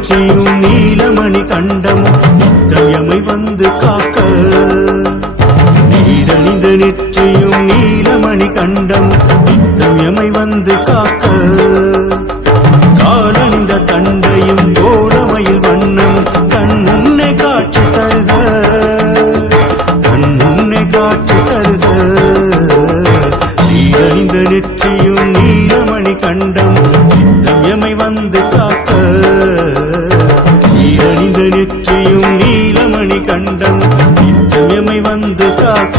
நெற்றியும் நீலமணி கண்டமும் நித்தம் எமை வந்து காக்க நீரணிந்த நெற்றியும் நீலமணி கண்டமும் நித்தம் எமை வந்து காக்க காலணிந்த தண்டையும் கோலமயில் வண்ணமும் கண் முன்னே காட்சி தருக கண் முன்னே காட்சி தருக நீரணிந்த நெற்றியும் நீலமணி கண்டம் நித்தம் எமை வந்து காக்க நீரணிந்த நெற்றியும் நீலமணி கண்டம் நித்தம் எமை வந்து காக்க